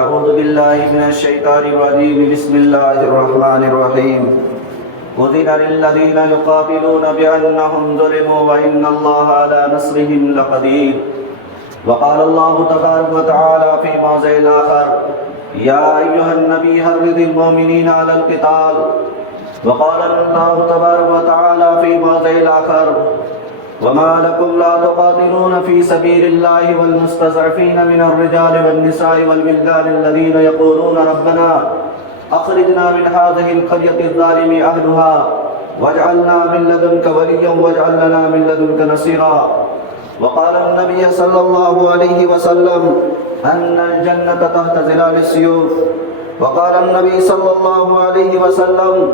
أعوذ بالله من الشيطان الرجيم بسم الله الرحمن الرحيم أذن للذين يقاتلون بأنهم ظلموا وإن الله على نصرهم لقدير وقال الله تبارك وتعالى في موضع آخر يا أيها النبي حرض المؤمنين على القتال وقال الله تبارك وتعالى في موضع آخر وما لكم لا تقاتلون في سبيل الله والمستضعفين من الرجال والنساء والولدان الذين يقولون ربنا أخرجنا من هذه القرية الظالم أهلها واجعلنا من لدنك وليا واجعل لنا من لدنك نصيرا وقال النبي صلى الله عليه وسلم أن الجنة تحت ظلال السيوف وقال النبي صلى الله عليه وسلم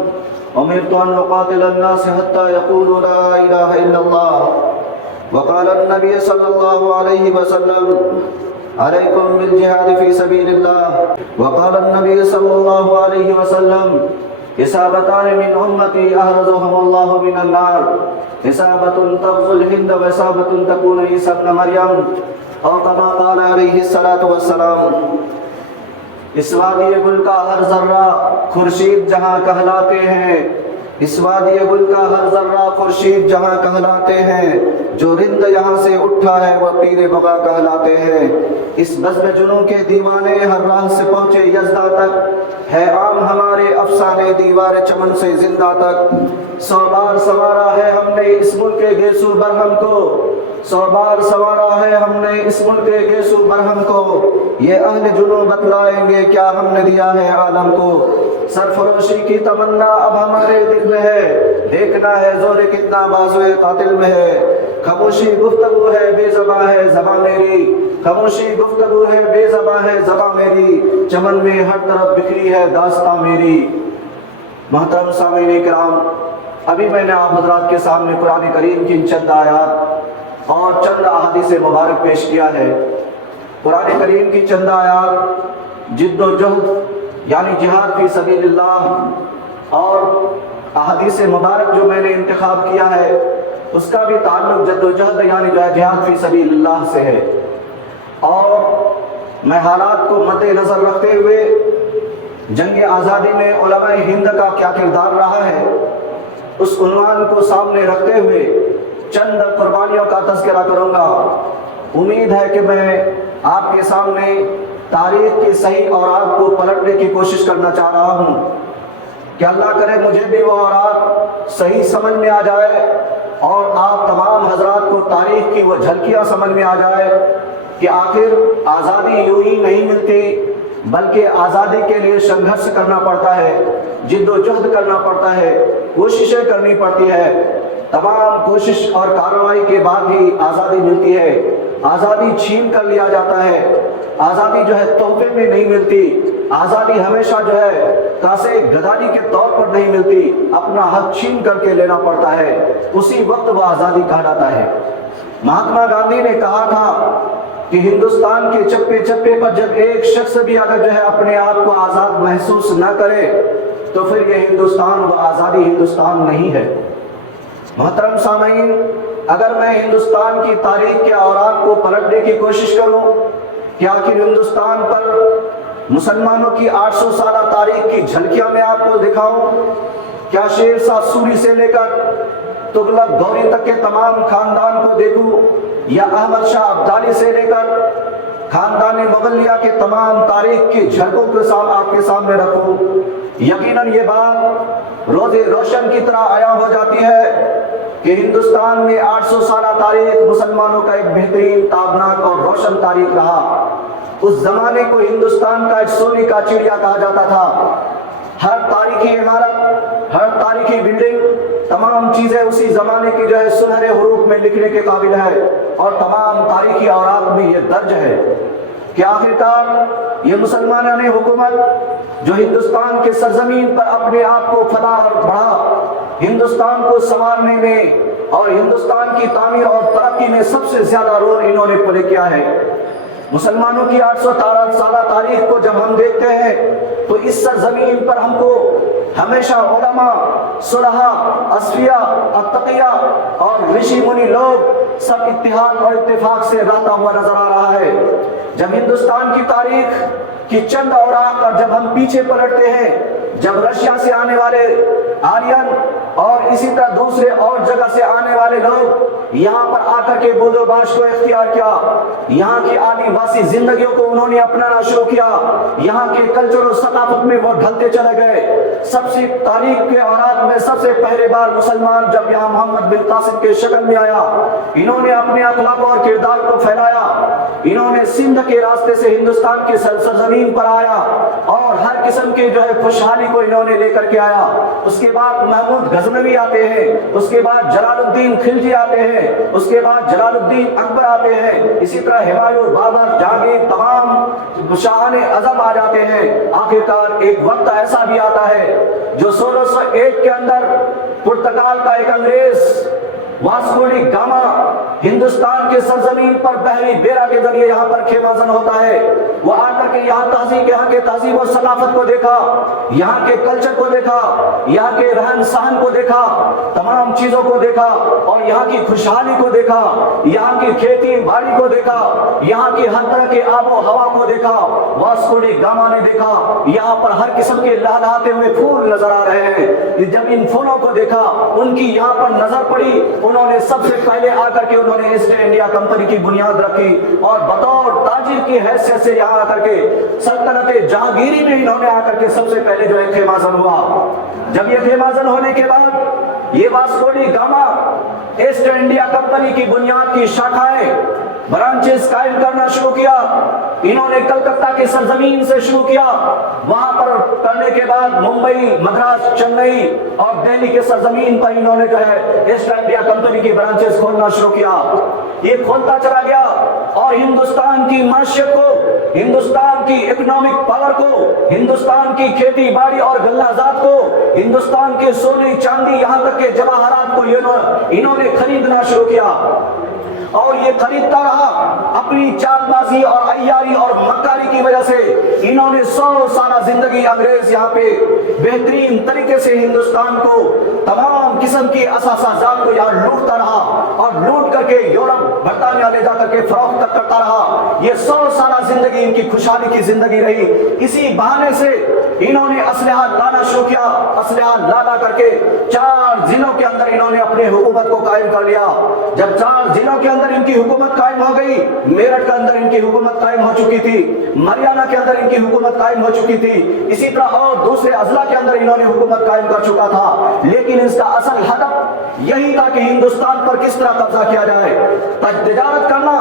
أمرت أن أقاتل الناس حتى يقولوا لا إله إلا الله وقال النبي صلى الله عليه وسلم عليكم بالجهاد في سبيل الله وقال النبي صلى الله عليه وسلم إصابتان من أمتي أحرزهم الله من النار إصابة تغزو الهند وإصابة تكون عيسى ابن مريم أو كما قال عليه الصلاة والسلام اس وادی گل کا ہر ذرہ خورشید جہاں کہلاتے ہیں اس وادی گل کا ہر ذرہ خورشید جہاں کہلاتے ہیں جو رند یہاں سے اٹھا ہے وہ پیر بغا کہلاتے ہیں اس بزم جنوں کے دیوانے ہر راہ سے پہنچے یزدہ تک ہے عام ہمارے افسانے دیوار چمن سے زندہ تک 100 بار سوارا ہے ہم نے اس ملک کے گیسو برہم کو 100 بار سوارا ہے ہم نے اس ملک کے گیسو برہم کو یہ اہل جنوں بتلائیں گے کیا ہم نے دیا ہے عالم کو سرفروشی کی تمنا اب ہمارے دل میں ہے دیکھنا ہے زور کتنا بازوئے قاتل میں ہے خاموشی گفتگو ہے بے زباں ہے زباں میری خاموشی گفتگو ہے بے زباں ہے زباں میری چمن میں ہر طرف بکھری ہے داستاں میری محترم سامعین کرام ابھی میں نے آپ حضرات کے سامنے قرآن کریم کی چند آیات اور چند احادیث مبارک پیش کیا ہے قرآن کریم کی چند آیات جد و جہد یعنی جہاد فی سبیل اللہ اور احادیث مبارک جو میں نے انتخاب کیا ہے اس کا بھی تعلق جد و جہد یعنی جو ہے جہاد فی سبیل اللہ سے ہے اور میں حالات کو مد نظر رکھتے ہوئے جنگ آزادی میں علماء ہند کا کیا کردار رہا ہے اس عنوان کو سامنے رکھتے ہوئے چند قربانیوں کا تذکرہ کروں گا امید ہے کہ میں آپ کے سامنے تاریخ کی صحیح اوراق کو پلٹنے کی کوشش کرنا چاہ رہا ہوں کہ اللہ کرے مجھے بھی وہ اوراق صحیح سمجھ میں آ جائے اور آپ تمام حضرات کو تاریخ کی وہ جھلکیاں سمجھ میں آ جائے کہ آخر آزادی یوں ہی نہیں ملتی بلکہ آزادی کے لیے سنگھرش کرنا پڑتا ہے جد و جہد کرنا پڑتا ہے کوششیں کرنی پڑتی ہے تمام کوشش اور کارروائی کے بعد ہی آزادی ملتی ہے آزادی چھین کر لیا جاتا ہے آزادی جو ہے تحفے میں نہیں ملتی آزادی ہمیشہ جو ہے کاسے گداری کے طور پر نہیں ملتی اپنا حق چھین کر کے لینا پڑتا ہے اسی وقت وہ آزادی کہلاتا ہے مہاتما گاندھی نے کہا تھا کہ ہندوستان کے چپے چپے پر جب ایک شخص بھی اگر جو ہے اپنے آپ کو آزاد محسوس نہ کرے تو پھر یہ ہندوستان وہ آزادی ہندوستان نہیں ہے محترم سامعین اگر میں ہندوستان کی تاریخ کے اوراق کو پلٹنے کی کوشش کروں کہ آخر ہندوستان پر مسلمانوں کی 800 سالہ تاریخ کی جھلکیاں میں آپ کو دکھاؤں کیا شیر شاہ سوری سے لے کر تغلق گوری تک کے تمام خاندان کو دیکھوں یا احمد شاہ ابدالی سے لے کر خاندان مغلیہ کے تمام تاریخ کی جھلکوں کے ساتھ آپ کے سامنے رکھوں یقیناً یہ بات روز روشن کی طرح عیاں ہو جاتی ہے کہ ہندوستان میں 800 سالہ تاریخ مسلمانوں کا ایک بہترین تابناک اور روشن تاریخ رہا اس زمانے کو ہندوستان کا ایک سونے کا چڑیا کہا جاتا تھا ہر تاریخی عمارت ہر تاریخی بلڈنگ تمام چیزیں اسی زمانے کی جو ہے سنہرے حروف میں لکھنے کے قابل ہے اور تمام تاریخی اوراق میں یہ درج ہے کہ آخرکار یہ مسلمانوں نے حکومت جو ہندوستان کے سرزمین پر اپنے آپ کو فلاح اور بڑھا ہندوستان کو سنوارنے میں اور ہندوستان کی تعمیر اور ترقی میں سب سے زیادہ رول انہوں نے پلے کیا ہے مسلمانوں کی 800 سالہ تاریخ کو جب ہم دیکھتے ہیں تو اس سرزمین پر ہم کو ہمیشہ علماء، صلحاء، اصفیاء، اتقیاء اور رشی منی لوگ سب اتحاد اور اتفاق سے رہتا ہوا نظر آ رہا ہے۔ جب ہندوستان کی تاریخ کی چند اوراق اور جب ہم پیچھے پلٹتے ہیں، جب رشیا سے آنے والے آرین اور اسی طرح دوسرے اور جگہ سے آنے والے لوگ یہاں پر آ کر کے بود و باش کو اختیار کیا، یہاں کی آدیواسی زندگیوں کو انہوں نے اپنانا شروع کیا، یہاں کے کلچر و ثقافت میں وہ ڈھلتے چلے گئے۔ سب سے تاریخ کے اوراق میں سب سے پہلے بار مسلمان جب یہاں محمد بن قاسم کے شکل میں آیا، انہوں نے اپنے اخلاق اور کردار کو پھیلایا، انہوں نے سندھ کے راستے سے ہندوستان کی سرزمین پر آیا اور ہر قسم کے جو ہے خوشحالی کو انہوں نے لے کر کے آیا۔ اس کے بعد محمود غزنوی آتے ہیں، اس کے بعد جلال الدین خلجی آتے ہیں، اس کے بعد جلال الدین اکبر آتے ہیں، اسی طرح ہمایوں، بابر، جہانگیر، تمام شاہان اعظم آ جاتے ہیں۔ آخرکار ایک وقت ایسا بھی آتا ہے جو 1601 کے اندر پرتگال کا ایک انگریز واسکو ڈی گاما ہندوستان کے سرزمین پر بحری بیڑا کے ذریعے یہاں پر خیمہ ہوتا ہے۔ وہ آ کر کے یہاں کے تہذیب و ثقافت کو دیکھا، یہاں کے کلچر کو دیکھا، یہاں کے رہن سہن کو دیکھا، تمام چیزوں کو دیکھا اور یہاں کی خوشحالی کو دیکھا، یہاں کی کھیتی باڑی کو دیکھا، یہاں کی ہر طرح کے آب و ہوا کو دیکھا۔ واسکو ڈی گاما نے دیکھا یہاں پر ہر قسم کے لہلہاتے ہوئے پھول نظر آ رہے ہیں۔ جب ان پھولوں کو دیکھا، ان کی یہاں پر نظر پڑی، انہوں نے سب سے پہلے آ کر کے انہوں نے ایسٹ انڈیا کمپنی کی بنیاد رکھی اور بطور تاجر کی حیثیت سے یہاں آ کر کے سلطنت جہانگیری میں انہوں نے آ کر کے سب سے پہلے جو ہے خیمہ ہوا۔ جب یہ خیمہ ہونے کے بعد یہ Vasco da Gama East India Company کی بنیاد کی شاخائیں برانچز قائم کرنا شروع کیا۔ انہوں نے کلکتہ کی سرزمین سے شروع کیا، وہاں پر کرنے کے بعد ممبئی، مدراس، چنئی اور دہلی کے سرزمین پر انہوں نے جو ہے ایسٹ انڈیا کمپنی کی برانچز کھولنا شروع کیا۔ یہ کھولتا چلا گیا اور ہندوستان کی معیشت کو، ہندوستان کی اکنامک پاور کو، ہندوستان کی کھیتی باڑی اور غلہ جات کو، ہندوستان کے سونے چاندی یہاں تک کے جواہرات کو انہوں نے خریدنا شروع کیا اور یہ خریدتا رہا۔ اپنی چال بازی اور عیاری اور مکاری کی وجہ سے انہوں نے 100 سالہ زندگی انگریز یہاں پہ بہترین طریقے سے ہندوستان کو تمام قسم کی اثاثہ جات کو یہاں لوٹتا رہا اور لوٹ کر کے یورپ، برطانیہ لے جا کر کے فروخت تک کرتا رہا۔ یہ 100 سالہ زندگی ان کی خوشحالی کی زندگی رہی۔ اسی بہانے سے انہوں نے اسلحہ لانا شروع کیا، اسلحہ لا کر کے 4 ضلعوں کے اندر انہوں نے اپنے حکومت کو قائم کر لیا۔ جب 4 ضلعوں کے اندر ان کی حکومت قائم ہو گئی، میرٹھ کے اندر ان کی حکومت قائم ہو چکی تھی، مریانہ کے اندر ان کی حکومت قائم ہو چکی تھی، اسی طرح اور دوسرے اضلاع کے اندر انہوں نے حکومت قائم کر چکا تھا۔ لیکن اس کا اصل ہدف یہی تھا کہ ہندوستان پر کس طرح قبضہ کیا جائے۔ تجارت کرنا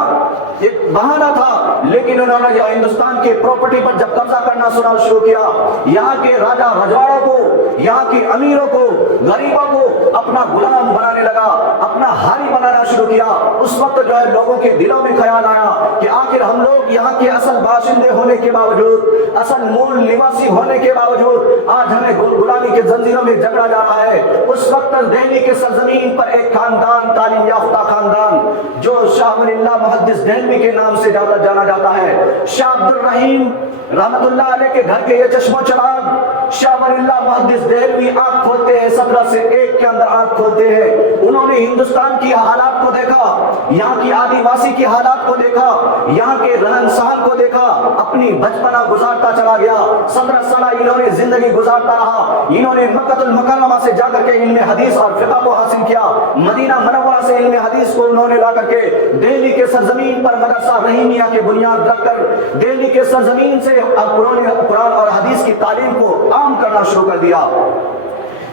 ایک بہانہ تھا، لیکن انہوں نے ہندوستان کی پراپرٹی پر جب قبضہ کرنا شروع کیا، یہاں کے راجا رجواڑوں کو، یہاں کے امیروں کو، غریبوں کو اپنا غلام بنانے لگا، اپنا ہاری بنانا شروع کیا۔ اس وقت جو ہے لوگوں کے دلوں میں خیال آیا کہ آخر ہم لوگ یہاں کے اصل باشندے ہونے کے باوجود، اصل مول نواسی ہونے کے باوجود آج ہمیں غلامی کے زنجیروں میں جکڑا جا رہا ہے۔ اس وقت دہلی کے سرزمین پر ایک خاندان، تعلیم یافتہ خاندان، جو شاہ ولی اللہ محدث دہلوی کے نام سے جانا جاتا ہے، شاہ عبد الرحیم رحمت اللہ علیہ کے گھر کے یہ چشم و چراغ شاہ ولی اللہ محدث دہلوی آنکھ کھولتے ہیں، 17 سے 1 کے اندر آنکھ کھولتے ہیں۔ انہوں نے ہندوستان کی حالات کو دیکھا، یہاں کی آدیواسی کی حالات کو دیکھا، یہاں کے رہن سہن کو دیکھا، اپنی بچپنا گزارتا چلا گیا۔ 17 سالہ انہوں نے زندگی گزارتا رہا۔ انہوں نے مکہ المکرمہ سے جا کر کے علم حدیث اور فقہ کو حاصل کیا، مدینہ منورہ سے علم حدیث کو انہوں نے لا کر کے دہلی کے سرزمین پر مدرسہ رحیمیہ کی بنیاد رکھ کر دہلی کے سرزمین سے قرآن اور حدیث کی تعلیم کو عام کرنا شروع کر دیا۔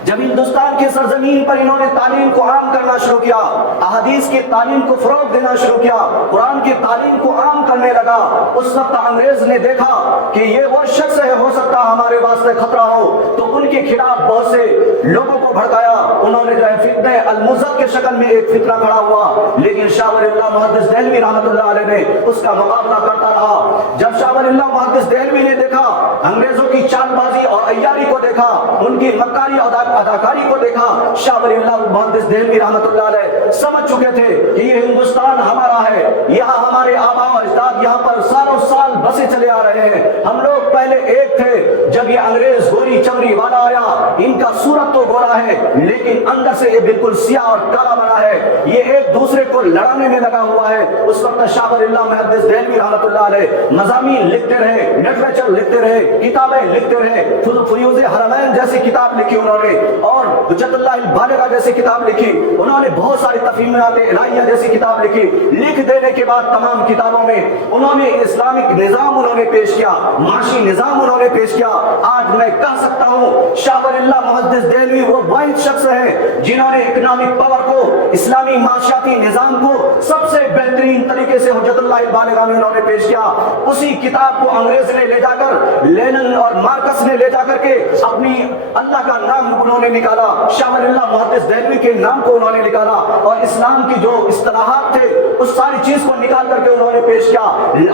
جب ہندوستان کے سرزمین پر انہوں نے تعلیم کو عام کرنا شروع کیا، احادیث کی تعلیم کو فروغ دینا شروع کیا، قرآن کی تعلیم کو عام کرنے لگا، اس وقت انگریز نے دیکھا کہ یہ وہ شخص ہے، ہو سکتا ہمارے واسطے خطرہ ہو، تو ان کے خلاف بہت سے لوگوں کو بھڑکایا۔ انہوں نے جو ہے فتنہ المزد کے شکل میں ایک فتنہ کھڑا ہوا، لیکن شاہ ولی اللہ محدث دہلوی رحمۃ اللہ علیہ نے اس کا مقابلہ کرتا رہا۔ جب شاہ ولی اللہ محدث دہلوی نے دیکھا، انگریزوں کی چال بازی اور عیاری کو دیکھا، ان کی مکاری اور اداکاری کو دیکھا، شاہ ولی اللہ محدث دہلوی رحمۃ اللہ علیہ سمجھ چکے تھے کہ یہ ہندوستان ہمارا ہے، یہاں ہمارے آباء و اجداد یہاں پر سالوں سال بسے چلے آ رہے ہیں، ہم لوگ پہلے ایک تھے۔ جب یہ انگریز ہے لیکن اندر سے یہ بالکل سیاہ اور کالا بنا ہے، یہ ایک دوسرے کو لڑانے میں لگا ہوا ہے۔ اس وقت شاہ ولی اللہ محدث دہلوی رحمۃ اللہ علیہ مضامین لکھتے رہے، لٹریچر لکھتے رہے، کتابیں لکھتے رہے، فیوض حرمین جیسی کتاب لکھی انہوں نے، اور حجت اللہ البالغہ جیسی کتاب لکھی انہوں نے، بہت ساری تفہیمات الہیہ جیسی کتاب لکھی۔ لکھ دینے کے بعد تمام کتابوں میں انہوں نے اسلامک نظام انہوں نے پیش کیا، معاشی نظام انہوں نے پیش کیا۔ آج میں کہہ سکتا ہوں شاہ ولی اللہ محدث دہلوی وہ واحد شخص ہے جنہوں نے اکنامک پاور کو، اسلامی معاشیاتی نظام کو سب سے بہترین طریقے سے حجت اللہ البالغہ میں انہوں نے پیش کیا۔ اسی کتاب کو انگریز نے لے جا کر، لینن اور مارکس نے لے جا کر کے اپنی اللہ کا نام انہوں نے نکالا، شاہ ولی اللہ محدث دہلوی کے نام کو انہوں نے نکالا، اور اسلام کی جو اصطلاحات تھے اس ساری چیز کو نکال کر کے انہوں نے پیش کیا۔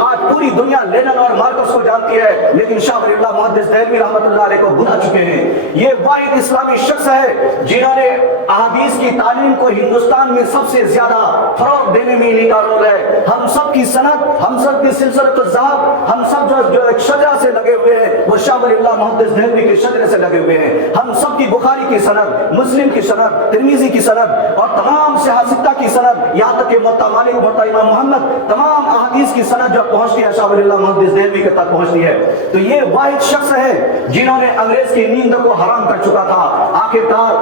آج پوری دنیا لینن اور مارکس کو جانتی ہے لیکن شاہ ولی اللہ محدث دہلوی رحمۃ اللہ علیہ کو بھلا چکے ہیں۔ یہ واحد اسلامی شخص ہے جنہوں نے احادیث کی تعلیم کو ہندوستان میں سب سے زیادہ فروغ دینے میں انہی کا رول ہے۔ ہم سب کی سند، ہم سب کی سلسلۃ الذہب، ہم سب جو ایک شجرہ سے لگے ہوئے ہیں وہ شاہ ولی اللہ محدث دہلوی کے شجرے سے لگے ہوئے ہیں۔ ہم سب کی بخاری کی سند، مسلم کی سند، ترمذی کی سند اور تمام صحاح کی سند، یہاں تک کہ موطا مالک، موطا امام محمد، تمام احادیث کی سند جو پہنچتی ہے شاہ ولی اللہ محدث دہلوی کے تک پہنچتی ہے۔ تو یہ واحد شخص ہے جنہوں نے انگریز کی نیند کو حرام کر چکا تھا۔ آخرکار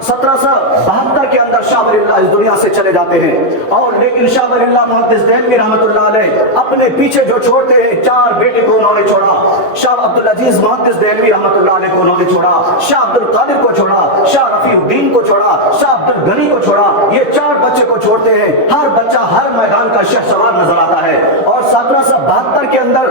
1772 کے اندر شاہ ولی اللہ اس دنیا سے چلے جاتے ہیں، اور لیکن شاہ ولی اللہ محدث دہلوی رحمۃ اللہ علیہ اپنے پیچھے جو چھوڑتے ہیں، 4 بیٹے کو انہوں نے چھوڑا۔ شاہ عبدالعزیز محدث دہلوی رحمۃ اللہ علیہ کو انہوں نے چھوڑا، شاہ عبدالقادر کو چھوڑا، شاہ رفیع الدین کو چھوڑا، شاہ عبدالغنی کو چھوڑا۔ یہ 4 بچے کو چھوڑتے ہیں، ہر بچہ ہر میدان کا شہسوار نظر آتا ہے۔ اور 1772 کے اندر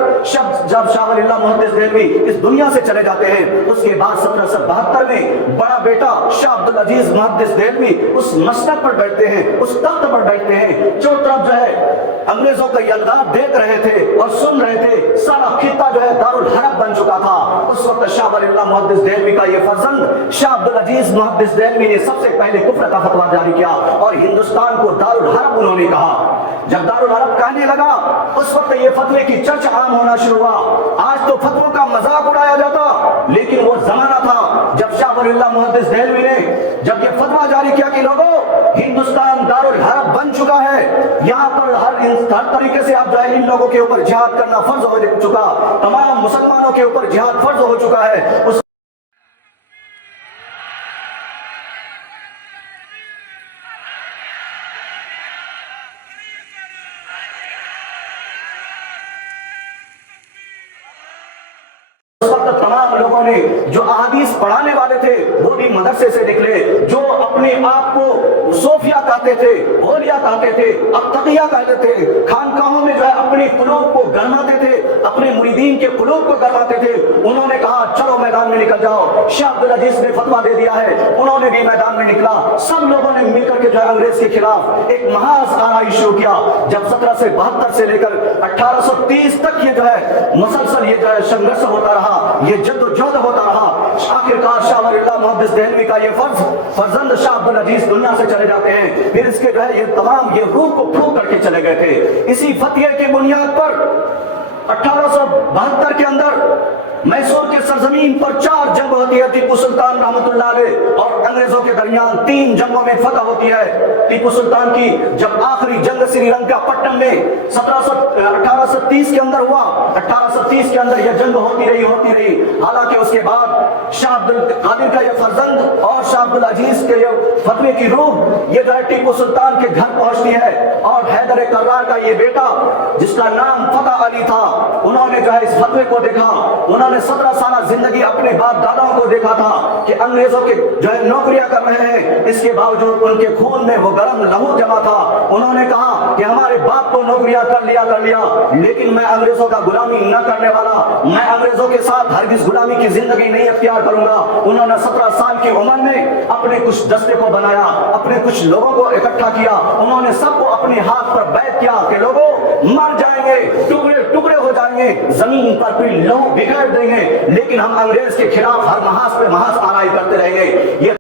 جب شاہ ولی اللہ محدث دہلوی اس دنیا سے چلے جاتے ہیں، اس کے بعد 1772 میں بڑا بیٹا شاہ عبدالعزیز محدث دہلوی اس مسند پر بیٹھتے ہیں، اس تخت پر بیٹھتے ہیں۔ جو طرف جو ہے انگریزوں کا یلغار دیکھ رہے تھے اور سن رہے تھے، سارا خطہ جو ہے دارالحرب بن چکا تھا۔ اس وقت شاہ ولی اللہ محدث دہلوی کا یہ فرزند شاہ عبدالعزیز محدث دہلوی نے سب سے پہلے کفر کا فتویٰ جاری کیا اور ہندوستان کو دارالحرب انہوں نے کہا۔ جب دارالحرب کہنے لگا اس وقت یہ فتوے کی چرچ عام ہونا شروع ہوا۔ آج تو فتووں کا مذاق اڑایا جاتا، لیکن وہ زمانہ تھا جب شاہ ولی اللہ محدث دہلوی نے جب یہ فتویٰ جاری کیا کہ لوگوں ہندوستان دارالحرب بن چکا ہے، یہاں پر ہر طریقے سے اب جو ہے ان لوگوں کے اوپر جہاد کرنا فرض ہو چکا، تمام مسلمانوں کے اوپر جہاد فرض ہو چکا ہے۔ اس وقت تمام لوگوں نے جو احادیث پڑھانے والے تھے وہ بھی مدرسے سے نکلے، جو اپنے آپ کو صوفیہ کہتے تھے، اولیاء کہتے تھے، اتقیہ کہتے تھے، خانقاہوں میں جو ہے اپنے قلوب کو گرماتے تھے، اپنے مریدین کے قلوب کو گرماتے تھے، انہوں نے کہا چلو میدان میں نکل جاؤ۔ شاہ عبدالعزیز نے فتویٰ دے دیا ہے، انہوں نے بھی میدان میں نکلا۔ سب لوگوں نے مل کر کے جو ہے انگریز کے خلاف ایک محاذ آرائی شروع کیا۔ جب 1772 سے لے کر 1830 تک یہ جو ہے مسلسل یہ جو ہے سنگھرش ہوتا رہا، یہ جد و جہد ہوتا رہا۔ آخرکار شاہ ولی اللہ محدث دہلوی کا یہ فرزند شاہ عبدالعزیز دنیا سے چلے جاتے ہیں۔ پھر اس کے جو ہے یہ تمام یہ روح کو پھونک کر کے چلے گئے تھے۔ اسی فتوے کی بنیاد پر 1872 کے اندر میسور کے سرزمین پر 4 جنگ ہوتی ہے، ٹیپو سلطان رحمۃ اللہ علیہ اور انگریزوں کے درمیان 3 جنگوں میں فتح ہوتی ہے۔ ٹیپو سلطان کی جب آخری جنگ سری لنکا پٹنم میں 1830 کے اندر ہوا، 1830 کے اندر یہ جنگ ہوتی رہی۔ حالانکہ اس کے بعد شاہ عبدالقادر کا یہ فرزند اور شاہ عبدالعزیز کے یہ فتوے کی روح یہ جو ہے ٹیپو سلطان کے گھر پہنچتی ہے، اور حیدر کرار کا یہ بیٹا جس کا نام فتح علی تھا، انہوں نے جو ہے اس فتوے کو دیکھا۔ انہوں نے 17 سالہ زندگی اپنے باپ داداؤں کو دیکھا تھا کہ انگریزوں کے جو ہے نوکریاں کر رہے ہیں، اس کے باوجود ان کے خون میں وہ گرم لہو جمع تھا۔ انہوں نے کہا کہ ہمارے باپ کو نوکریاں کر لیا لیکن میں انگریزوں کا غلامی نہ کرنے والا، میں انگریزوں کے ساتھ ہرگز غلامی کی زندگی نہیں اختیار کروں گا۔ انہوں نے 17 سال کی عمر میں اپنے کچھ دستے کو بنایا، اپنے کچھ لوگوں کو اکٹھا کیا، انہوں نے سب کو اپنے ہاتھ پر بیعت کیا کہ لوگوں مر جائیں گے، ٹکڑے ٹکڑے ہو جائیں گے، زمین پر بھی لہو بکھیر دیں گے، لیکن ہم انگریز کے خلاف ہر محاذ پہ محاذ آرائی کرتے رہیں گے۔ یہ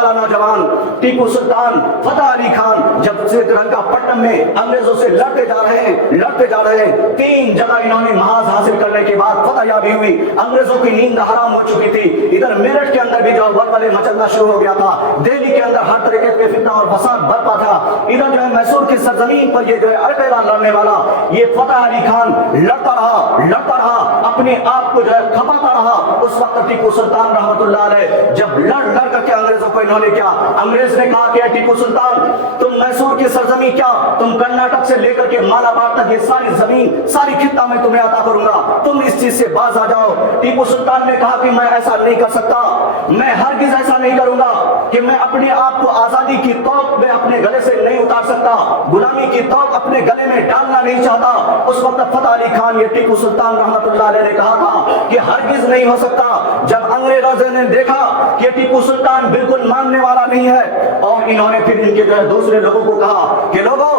سالہ نوجوان ٹیپو سلطان فتح علی خان جب سریلنکا پٹنم میں انگریزوں سے لڑتے جا رہے ہیں 3 جگہ انہوں نے محاذ حاصل کرنے کے بعد فتح یابی ہوئی، انگریزوں کی نیند حرام ہو چکی تھی۔ ادھر میرٹھ کے اندر بھی جو ولولے مچلنا شروع ہو گیا تھا، دہلی کے اندر ہر طریقے کے فتنہ اور فساد برپا تھا۔ ادھر جو ہے میسور کی سرزمین پر یہ جو ہے اکیلا لڑنے والا یہ فتح علی خان لڑتا رہا، اپنے آپ کو جو ہے کھپاتا رہا۔ اس وقت ٹیپو سلطان رحمت اللہ علیہ جب لڑ کر کے انگریزوں کو انہوں نے کیا، انگریز نے کہا کہ ٹیپو سلطان تم میسور کی سرزمین کیا، تم کرناٹک سے لے کر کے مالابار تک یہ ساری زمین ساری خطہ میں تمہیں عطا کروں گا، تم اس چیز سے باز آ جاؤ۔ ٹیپو سلطان نے کہا کہ میں ایسا نہیں کر سکتا، میں ہرگز ایسا نہیں کروں گا کہ میں اپنے آپ کو آزادی کی توق میں اپنے گلے سے نہیں اتار سکتا، غلامی کی توق اپنے گلے میں ڈالنا نہیں چاہتا۔ اس وقت فتح علی خان یہ ٹیپو سلطان رحمت اللہ علیہ نے کہا تھا کہ ہرگز نہیں ہو سکتا۔ جب انگریزوں نے دیکھا کہ ٹیپو سلطان بالکل ماننے والا نہیں ہے، اور انہوں نے پھر ان کے جو ہے دوسرے لوگوں کو کہا کہ لوگوں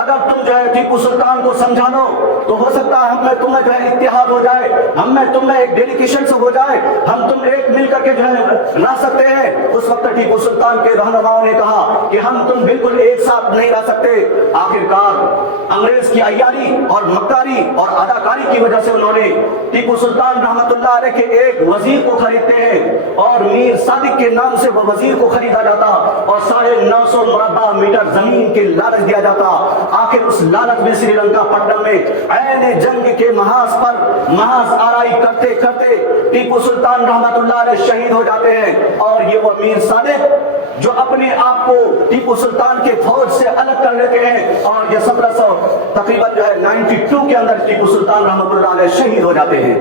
اگر تم جو ہے ٹیپو سلطان کو سمجھا لو تو ہو سکتا ہے ہم میں تم میں جو ہے اتحاد ہو جائے، ہم میں تم میں ایک ڈیلیگیشن سے ہو جائے، ہم تم ایک مل کر کے جو ہے رہ سکتے ہیں۔ اس وقت ٹیپو سلطان کے رہنماؤں نے کہا کہ ہم تم بالکل ایک ساتھ نہیں رہ سکتے۔ آخرکار انگریز کی عیاری اور مکاری اور اداکاری کی وجہ سے انہوں نے ٹیپو سلطان رحمت اللہ علیہ کے ایک وزیر کو خریدتے ہیں، اور میر صادق کے نام سے وہ وزیر کو خریدا جاتا اور 950 مربع میٹر زمین کے لالچ دیا جاتا۔ آخر اس لالچ میں سری لنکا پٹنم میں عین جنگ کے محاذ پر محاذ آرائی کرتے کرتے ٹیپو سلطان رحمت اللہ علیہ شہید ہو جاتے ہیں، اور یہ وہ میر صادق جو اپنے آپ کو ٹیپو سلطان کے فوج سے الگ کر لیتے ہیں، اور یہ 1700 تقریباً جو ہے 92 کے اندر ٹیپو سلطان رحمت اللہ علیہ شہید ہو جاتے ہیں۔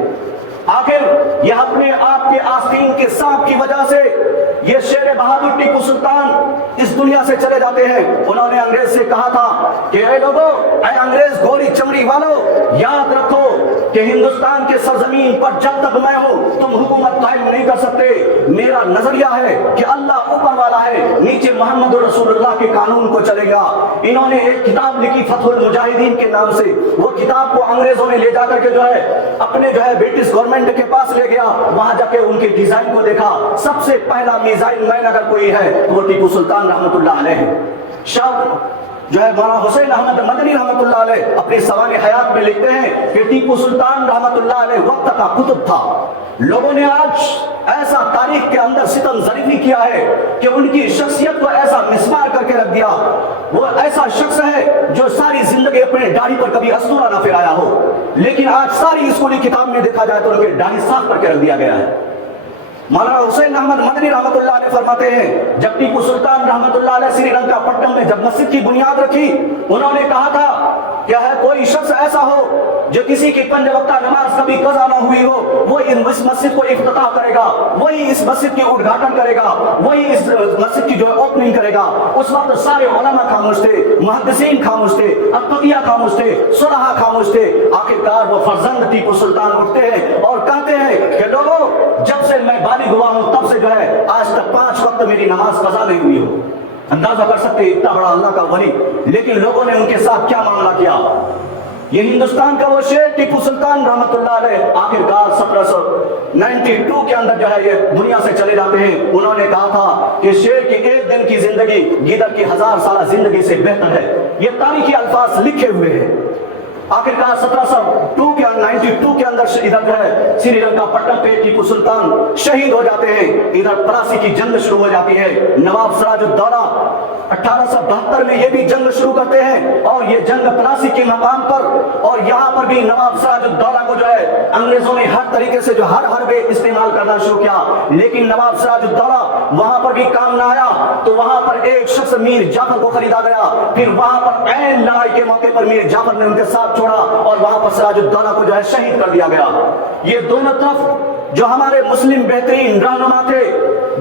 آخر یہ اپنے آپ کے آستین کے سانپ کی وجہ سے یہ شیر بہادر ٹیپو سلطان اس دنیا سے چلے جاتے ہیں۔ انہوں نے انگریز سے کہا تھا کہ اے لوگوں، اے انگریز گوری چمڑی والو، یاد رکھو کہ ہندوستان کے سرزمین پر جب تک میں ہوں تم حکومت قائم نہیں کر سکتے۔ میرا نظریہ ہے کہ اللہ اوپر والا ہے، نیچے محمد رسول اللہ کے قانون کو چلے گا۔ انہوں نے ایک کتاب لکھی فتح المجاہدین کے نام سے، وہ کتاب کو انگریزوں نے لے جا کر کے جو ہے اپنے جو ہے برٹش گورنمنٹ کے پاس لے گیا، وہاں جا کے ان کے ڈیزائن کو دیکھا، سب سے پہلا میزائل مین اگر کوئی ہے تو وہ ٹیپو سلطان رحمت اللہ علیہ ہے۔ شاہ جو ہے مولانا حسین احمد مدنی رحمت اللہ علیہ اپنی سوانح حیات میں لکھتے ہیں کہ ٹیپو سلطان رحمت اللہ علیہ وقت کا قطب تھا۔ لوگوں نے آج ایسا تاریخ کے اندر ستم ظریفی کیا ہے کہ ان کی شخصیت کو ایسا مسمار کر کے رکھ دیا۔ وہ ایسا شخص ہے جو ساری زندگی اپنے داڑھی پر کبھی استورا نہ پھرایا ہو، لیکن آج ساری اسکولی کتاب میں دیکھا جائے تو ان کی داڑھی صاف کر کے رکھ دیا گیا ہے۔ مولانا حسین احمد مدنی رحمت اللہ علیہ فرماتے ہیں جب ٹیپو سلطان رحمت اللہ علیہ سری لنکا پٹنم میں جب مسجد کی بنیاد رکھی، انہوں نے کہا تھا کیا ہے کوئی شخص ایسا ہو جو کسی کی 5 وقتہ نماز کبھی قضا نہ ہوئی ہو، وہ اس مسجد کو افتتاح کرے گا، وہی اس مسجد کی ادگھاٹن کرے گا، وہی اس مسجد کی جو ہے اوپننگ کرے گا۔ اس وقت سارے علماء خاموش تھے، محدثین خاموش تھے، اتقیاء خاموش تھے، صلحاء خاموش تھے۔ آخرکار وہ فرزند ٹیپو سلطان اٹھتے ہیں اور کہتے ہیں کہ لوگوں، جب سے میں بالغ ہوا ہوں تب سے جو ہے آج تک 5 وقت میری نماز قضا نہیں ہوئی ہو۔ اندازہ کر سکتے ہیں اتنا بڑا اللہ کا ولی، لیکن لوگوں نے ان کے ساتھ کیا معاملہ کیا۔ یہ ہندوستان کا وہ شیر ٹیپو سلطان رحمت اللہ علیہ آخرکار 1792 کے اندر جو ہے یہ دنیا سے چلے جاتے ہیں۔ انہوں نے کہا تھا کہ شیر کی 1 دن کی زندگی گیدڑ کی 1000 سالہ زندگی سے بہتر ہے۔ یہ تاریخی الفاظ لکھے ہوئے ہیں۔ آخرکار 1792 کے اندر ادھر جو ہے سری لنکا پٹنم پہ ٹیپو سلطان شہید ہو جاتے ہیں۔ ادھر پلاسی کی جنگ شروع ہو جاتی ہے۔ نواب سراج الدولہ 1872 میں یہ بھی جنگ شروع کرتے ہیں، اور یہ جنگ پلاسی کے مقام پر، اور یہاں پر بھی نواب سراج الدولہ کو جو ہے انگریزوں نے ہر طریقے سے جو ہر حربے استعمال کرنا شروع کیا، لیکن نواب سراج الدولہ وہاں پر بھی کام نہ آیا تو وہاں پر ایک شخص میر جعفر کو خریدا گیا۔ پھر وہاں پر عین لڑائی کے موقع پر میر جعفر نے ان کے ساتھ چھوڑا اور وہاں پر سراج الدولہ کو جو ہے شہید کر دیا گیا۔ یہ دونوں طرف جو ہمارے مسلم بہترین رہنما تھے،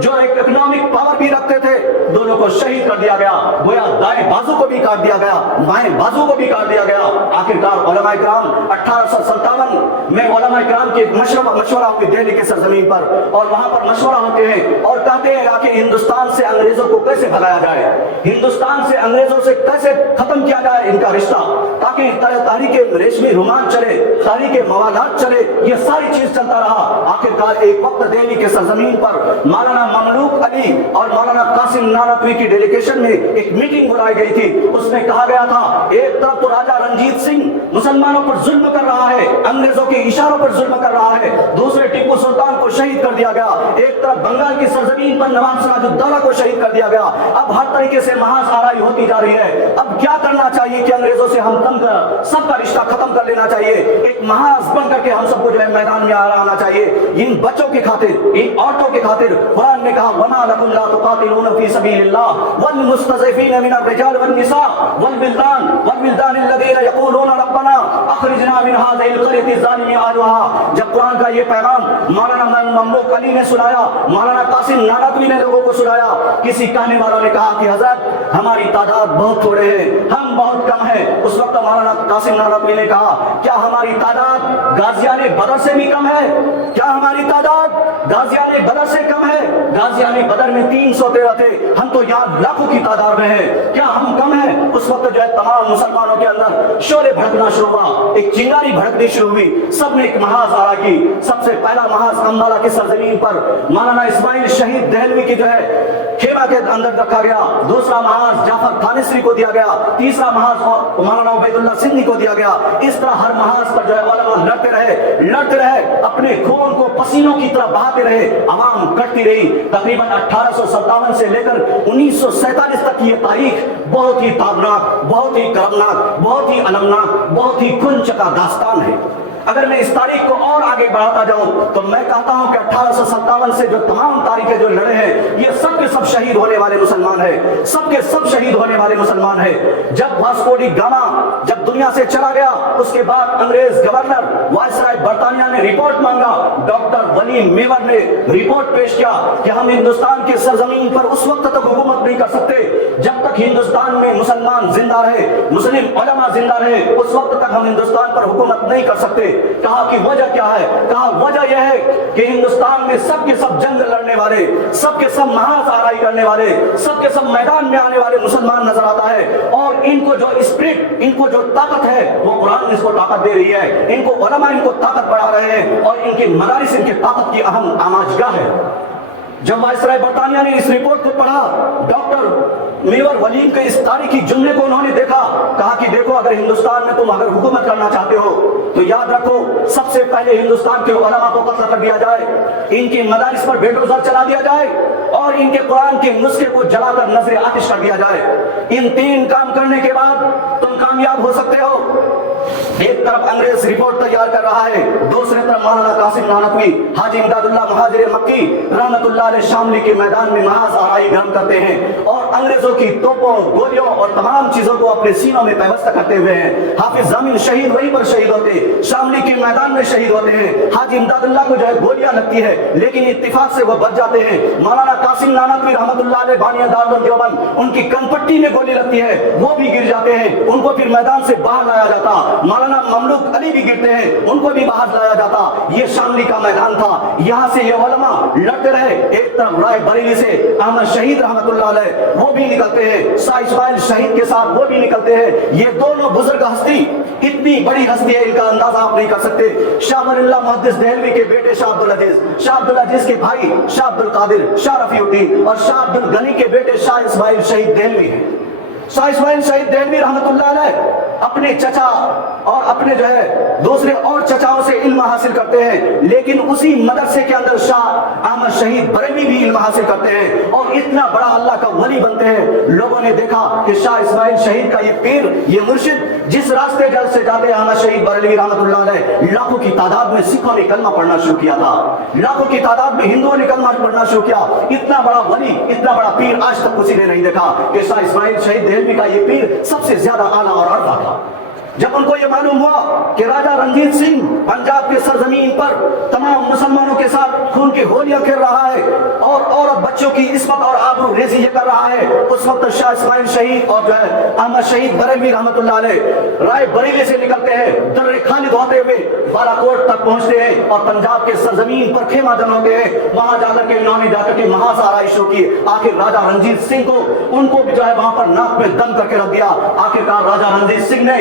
جو ایک اکنامک پاور بھی رکھتے تھے، دونوں کو شہید کر دیا گیا۔ گویا دائیں بازو کو بھی کاٹ دیا گیا، بائیں بازو کو بھی کاٹ دیا گیا۔ آخرکار علماء کرام 1857 میں علماء کرام کی مشورہ ہوئی دہلی کے سرزمین پر، اور وہاں پر مشورہ ہوتے ہیں اور کہتے ہیں کہ ہندوستان سے انگریزوں کو کیسے بھگایا جائے، ہندوستان سے انگریزوں سے کیسے ختم کیا جائے ان کا رشتہ۔ تاکہ تحریک ریشمی رومان چلے، تحریک موالات چلے، یہ ساری چیز چلتا رہا۔ آخرکار ایک وقت دہلی کے سرزمین پر مولانا مملوک علی اور مولانا قاسم نانوتوی کی ڈیلیگیشن میں ایک میٹنگ بلائی گئی تھی۔ اس میں کہا گیا تھا ایک طرف تو راجہ رنجیت سنگھ مسلمانوں پر ظلم کر رہا ہے، انگریزوں کے اشاروں پر ظلم کر رہا ہے، دوسرے ٹیپو سلطان کو شہید کر دیا گیا، ایک طرف بنگال کی سرزمین پر نواب سراج الدولہ کو شہید کر دیا گیا، اب ہر طریقے سے محاذ آرائی ہوتی جا رہی ہے۔ اب کیا کرنا چاہیے کہ انگریزوں سے ہم سب کا رشتہ ختم کر لینا چاہیے، ایک محاذ بن کر کے ہم سب کو جو ہے میدان میں آنا چاہیے۔ ان بچوں کی خاطر، ان عورتوں کی خاطر قرآن نے کہا وَمَا لَكُمْ لَا تُقَاتِلُونَ فِي سَبِيلِ اللَّهِ وَالْمُسْتَضْعَفِينَ مِنَ الرِّجَالِ وَالنِّسَاءِ وَالْوِلْدَانِ الَّذِينَ يَقُولُونَ رَبَّنَا أَخْرِجْنَا مِنْ هَٰذِهِ الْقَرْيَةِ الظَّالِمِ أَهْلُهَا۔ جب قرآن کا یہ پیغام مولانا مملوک علی نے سنایا، مولانا قاسم نانوتوی نے لوگوں کو سنایا، کسی کہنے والوں نے کہا کہ حضرت ہماری تعداد بہت تھوڑے ہیں، ہم بہت کم ہیں۔ اس وقت مولانا قاسم نانوتوی نے کہا کیا ہماری تعداد غازیان بدر سے بھی کم ہے؟ کیا ہماری تعداد غازیان بدر سے کم ہے؟ غازیان بدر میں 313 تھے، ہم تو یہاں لاکھوں کی تعداد میں ہیں، کیا ہم کم ہیں؟ اس وقت جو ہے تمام مسلمانوں کے اندر شعلے بھڑکنا شروع ہوا، ایک چنگاری بھڑکنی شروع ہوئی، سب نے ایک محاذ آرا کی۔ سب سے پہلا محاذ امبالہ کی سرزمین پر مولانا اسماعیل شہید دہلوی کی جو ہے خیمہ کے اندر رکھا گیا، دوسرا محاذ جعفر تھانسری کو دیا گیا، تیسرا محاذ مولانا عبید اللہ سندھی کو دیا گیا۔ اس طرح ہر محاذ پر جو ہے علماء لڑتے رہے، اپنے خون کو پسینوں کی طرح بہاتے رہے، عوام کٹتی رہی۔ تقریباً 1857 سے لے کر 1947 تک یہ تاریخ بہت ہی تابناک، بہت ہی کرمناک، بہت ہی المناک، بہت ہی خون چکا داستان ہے۔ اگر میں اس تاریخ کو اور آگے بڑھاتا جاؤں تو میں کہتا ہوں کہ 1857 سے جو تمام تاریخیں جو لڑے ہیں یہ سب کے سب شہید ہونے والے مسلمان ہیں، سب کے سب شہید ہونے والے مسلمان ہیں۔ جب واسکو ڈی گاما جب دنیا سے چلا گیا، اس کے بعد انگریز گورنر وائسرائے برطانیہ نے رپورٹ مانگا، ڈاکٹر ولی میور نے رپورٹ پیش کیا کہ ہم ہندوستان کی سرزمین پر اس وقت تک حکومت نہیں کر سکتے جب تک ہندوستان میں مسلمان زندہ رہے، مسلم علماء زندہ رہے، اس وقت تک ہم ہندوستان پر حکومت نہیں کر سکتے۔ کہا کہ وجہ کیا ہے؟ کہا وجہ یہ ہے کہ ہندوستان میں سب کے سب جنگ لڑنے والے، سب کے سب محاذ آرائی کرنے والے، سب کے سب میدان میں آنے والے مسلمان نظر آتا ہے، اور ان کو جو اسپرٹ، ان کو جو طاقت ہے وہ قرآن اس کو طاقت دے رہی ہے، ان کو علماء ان کو طاقت بڑھا رہے ہیں، اور ان کے مدارس ان کی طاقت کی اہم آماجگاہ ہے۔ جب وائسرائے برطانیہ نے اس رپورٹ کو پڑھا، ڈاکٹر میور ولیم کے اس تاریخی جملے کو انہوں نے دیکھا، کہا کہ دیکھو اگر ہندوستان میں تم اگر حکومت کرنا چاہتے ہو تو یاد رکھو سب سے پہلے ہندوستان کے علماء کو قتل کر دیا جائے، ان کے مدارس پر بلڈوزر چلا دیا جائے، اور ان کے قرآن کے نسخے کو جلا کر نظر آتش کر دیا جائے۔ ان تین کام کرنے کے بعد تم کامیاب ہو سکتے ہو۔ ایک طرف انگریز رپورٹ تیار کر رہا ہے، دوسرے طرف مولانا قاسم نانوتوی، حاجی امداد اللہ مہاجر مکی رحمت اللہ علیہ شاملی کے میدان میں محاذ آرائی گرم کرتے ہیں، اور انگریزوں کی توپوں، گولیوں اور تمام چیزوں کو اپنے سینوں میں پیوستہ کرتے ہوئے ہیں۔ حافظ ضامن شہید وہیں پر شہید ہوتے، شاملی کے میدان میں شہید ہوتے ہیں، حاجی امداد اللہ کو جو ہے گولیاں لگتی ہے لیکن اتفاق سے وہ بچ جاتے ہیں۔ مولانا قاسم نانوتوی رحمت اللہ علیہ بانی دارالعلوم دیوبند، ان کی کنپٹی میں گولی لگتی ہے، وہ بھی گر جاتے ہیں، ان کو پھر میدان سے باہر لایا جاتا۔ مولانا مملوک علی بھی گرتے ہیں، ان کو بھی باہر لایا جاتا۔ یہ شاملی کا میدان تھا، یہاں سے یہ علماء لڑتے رہے۔ ایک طرف رائے بریلی سے احمد شہید رحمت اللہ علیہ وہ بھی نکلتے ہیں، شاہ اسماعیل شہید کے ساتھ وہ بھی نکلتے ہیں۔ یہ دونوں بزرگ ہستی اتنی بڑی ہستی ہے، ان کا اندازہ آپ نہیں کر سکتے۔ شاہ ولی اللہ محدث دہلوی کے بیٹے شاہ عبدالعزیز، شاہ عبدالعزیز کے بھائی شاہ عبدالقادر، شاہ رفیع الدین اور شاہ عبدالغنی کے بیٹے شاہ اسماعیل شہید دہلوی ہیں۔ شاہ اسماعیل شہید دہلوی رحمت اللہ علیہ اپنے چچا اور اپنے جو ہے دوسرے اور چچاؤں سے علم حاصل کرتے ہیں، لیکن اسی مدرسے کے اندر شاہ احمد شہید بریلوی بھی علم حاصل کرتے ہیں اور اتنا بڑا اللہ کا ولی بنتے ہیں۔ لوگوں نے دیکھا کہ شاہ اسماعیل شہید کا یہ پیر، یہ مرشد جس راستے جل سے جاتے احمد شہید بریلوی رحمت اللہ علیہ، لاکھوں کی تعداد میں سکھوں نے کلمہ پڑھنا شروع کیا تھا، لاکھوں کی تعداد میں ہندوؤں نے کلمہ پڑھنا شروع کیا۔ اتنا بڑا ولی، اتنا بڑا پیر آج تک کسی نے نہیں دیکھا کہ شاہ اسماعیل شہید دہلوی کا یہ پیر سب سے زیادہ اعلیٰ اور عرفہ تھا۔ جب ان کو یہ معلوم ہوا کہ راجہ رنجیت سنگھ پنجاب کے سرزمین پر تمام مسلمانوں کے ساتھ خون کی ہولیاں کھیل رہا ہے اور عورت بچوں کی عصمت اور آبرو ریزی یہ کر رہا ہے، اس وقت شاہ اسماعیل شہید اور جو ہے احمد شہید بریلوی رحمت اللہ علیہ رائے بریلی سے نکلتے ہیں، در خالد ہوتے ہوئے بالاکوٹ تک پہنچتے ہیں اور پنجاب کے سرزمین پر خیمہ جن ہوتے ہیں۔ وہاں جا کر کے انہوں نے جا کر کے محاذ آرائی شروع کی۔ آخر راجہ رنجیت سنگھ کو ان کو بھی جو ہے وہاں پر ناک میں دم کر کے رکھ دیا۔ آخرکار راجہ رنجیت سنگھ نے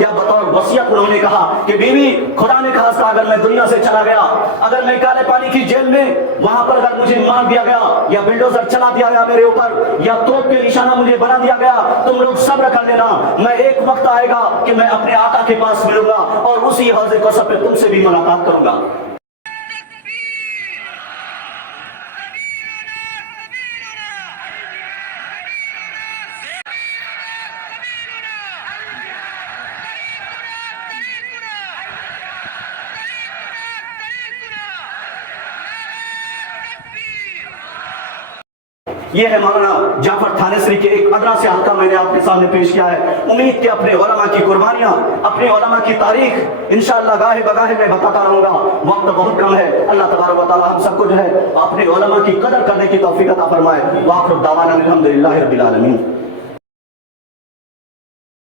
یا بطور وصیت انہوں نے کہا کہ بیوی خدا نے کہا اگر میں دنیا سے چلا گیا، اگر میں کالے پانی کی جیل میں وہاں پر اگر مجھے مار دیا گیا یا بلڈوزر چلا دیا گیا میرے اوپر یا توپ کے نشانہ مجھے بنا دیا گیا، تم لوگ صبر کر لینا، میں ایک وقت آئے گا کہ میں اپنے آقا کے پاس ملوں گا اور اسی حوض کوثر پہ تم سے بھی ملاقات کروں گا۔ یہ ہے مولانا جعفر تھانسری کے ایک ادنا سے حلقہ میں نے آپ کے سامنے پیش کیا ہے۔ امید کہ اپنے علماء کی قربانیاں، اپنے علماء کی تاریخ انشاءاللہ گاہے بگاہے میں بتاتا رہوں گا، وقت بہت کم ہے۔ اللہ تبارک و تعالی ہم سب کو جو ہے اپنے علماء کی قدر کرنے کی توفیق عطا فرمائے۔ وآخر دعوانا الحمدللہ رب العالمین۔